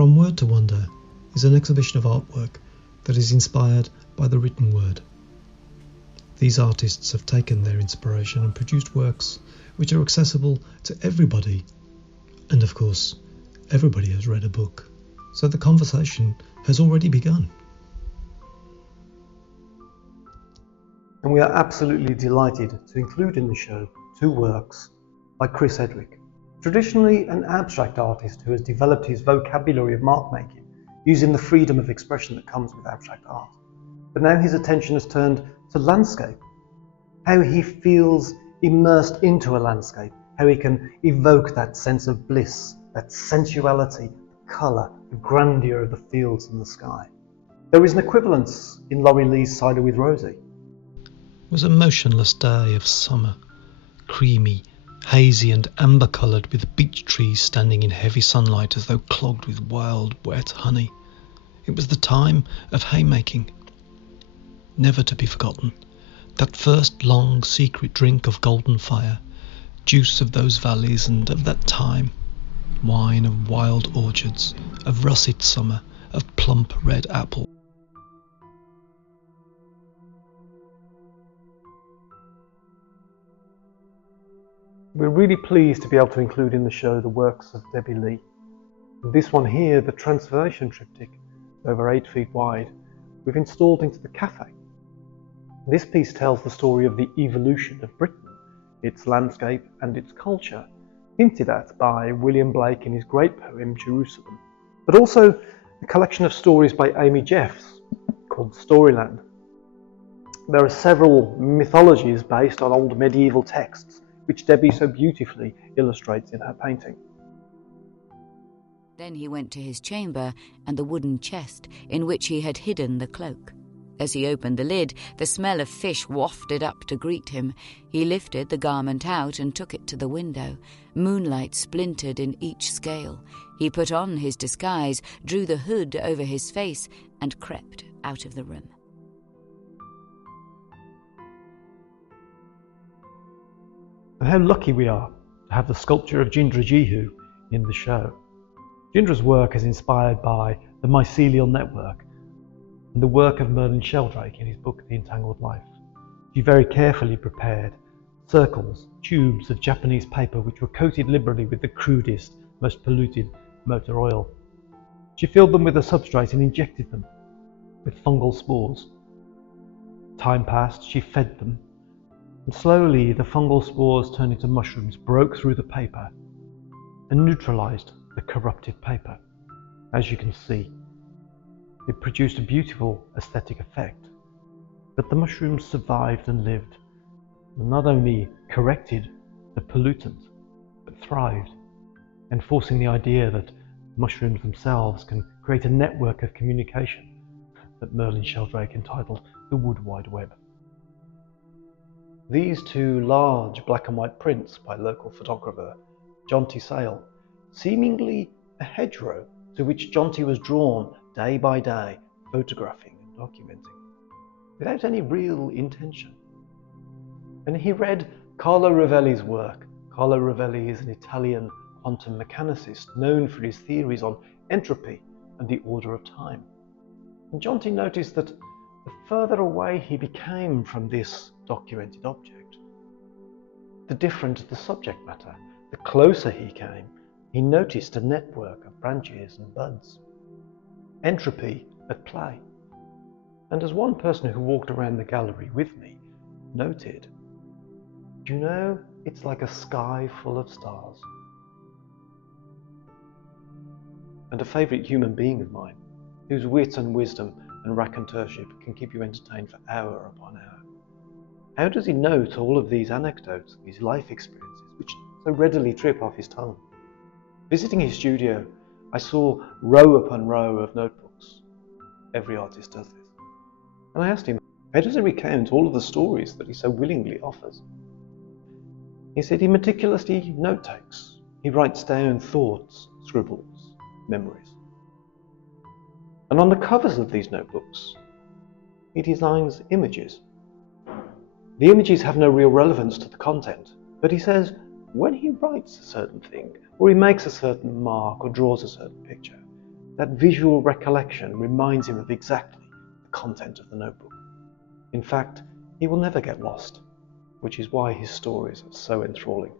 From Word to Wonder is an exhibition of artwork that is inspired by the written word. These artists have taken their inspiration and produced works which are accessible to everybody. And of course, everybody has read a book, so the conversation has already begun. And we are absolutely delighted to include in the show two works by Chris Edrick. Traditionally an abstract artist who has developed his vocabulary of mark making using the freedom of expression that comes with abstract art. But now his attention has turned to landscape, how he feels immersed into a landscape, how he can evoke that sense of bliss, that sensuality, the colour, the grandeur of the fields and the sky. There is an equivalence in Laurie Lee's Cider with Rosie. It was a motionless day of summer, creamy, hazy and amber-coloured, with beech trees standing in heavy sunlight as though clogged with wild, wet honey. It was the time of haymaking. Never to be forgotten, that first long secret drink of golden fire, juice of those valleys and of that time, wine of wild orchards, of russet summer, of plump red apple. We're really pleased to be able to include in the show the works of Debbie Lee. This one here, the Transformation Triptych, over 8 feet wide, we've installed into the cafe. This piece tells the story of the evolution of Britain, its landscape and its culture, hinted at by William Blake in his great poem Jerusalem, but also a collection of stories by Amy Jeffs called Storyland. There are several mythologies based on old medieval texts, which Debbie so beautifully illustrates in her painting. Then he went to his chamber and the wooden chest in which he had hidden the cloak. As he opened the lid, the smell of fish wafted up to greet him. He lifted the garment out and took it to the window. Moonlight splintered in each scale. He put on his disguise, drew the hood over his face, and crept out of the room. And how lucky we are to have the sculpture of Jindra Jihu in the show. Jindra's work is inspired by the mycelial network and the work of Merlin Sheldrake in his book The Entangled Life. She very carefully prepared circles, tubes of Japanese paper which were coated liberally with the crudest, most polluted motor oil. She filled them with a substrate and injected them with fungal spores. Time passed, she fed them, and slowly the fungal spores turned into mushrooms, broke through the paper and neutralized the corrupted paper. As you can see, it produced a beautiful aesthetic effect. But the mushrooms survived and lived, and not only corrected the pollutant, but thrived, enforcing the idea that mushrooms themselves can create a network of communication that Merlin Sheldrake entitled the Wood Wide Web. These two large black and white prints by local photographer Jonty Sale, seemingly a hedgerow to which Jonty was drawn day by day, photographing and documenting, without any real intention. And he read Carlo Rovelli's work. Carlo Rovelli is an Italian quantum mechanicist known for his theories on entropy and the order of time. And Jonty noticed that the further away he became from this documented object, the different the subject matter. The closer he came, he noticed a network of branches and buds, entropy at play. And as one person who walked around the gallery with me noted, do you know, it's like a sky full of stars. And a favourite human being of mine, whose wit and wisdom and raconteurship can keep you entertained for hour upon hour. How does he note all of these anecdotes, these life experiences, which so readily trip off his tongue? Visiting his studio, I saw row upon row of notebooks. Every artist does this. And I asked him, how does he recount all of the stories that he so willingly offers? He said he meticulously note takes. He writes down thoughts, scribbles, memories. And on the covers of these notebooks, he designs images. The images have no real relevance to the content, but he says when he writes a certain thing, or he makes a certain mark or draws a certain picture, that visual recollection reminds him of exactly the content of the notebook. In fact, he will never get lost, which is why his stories are so enthralling.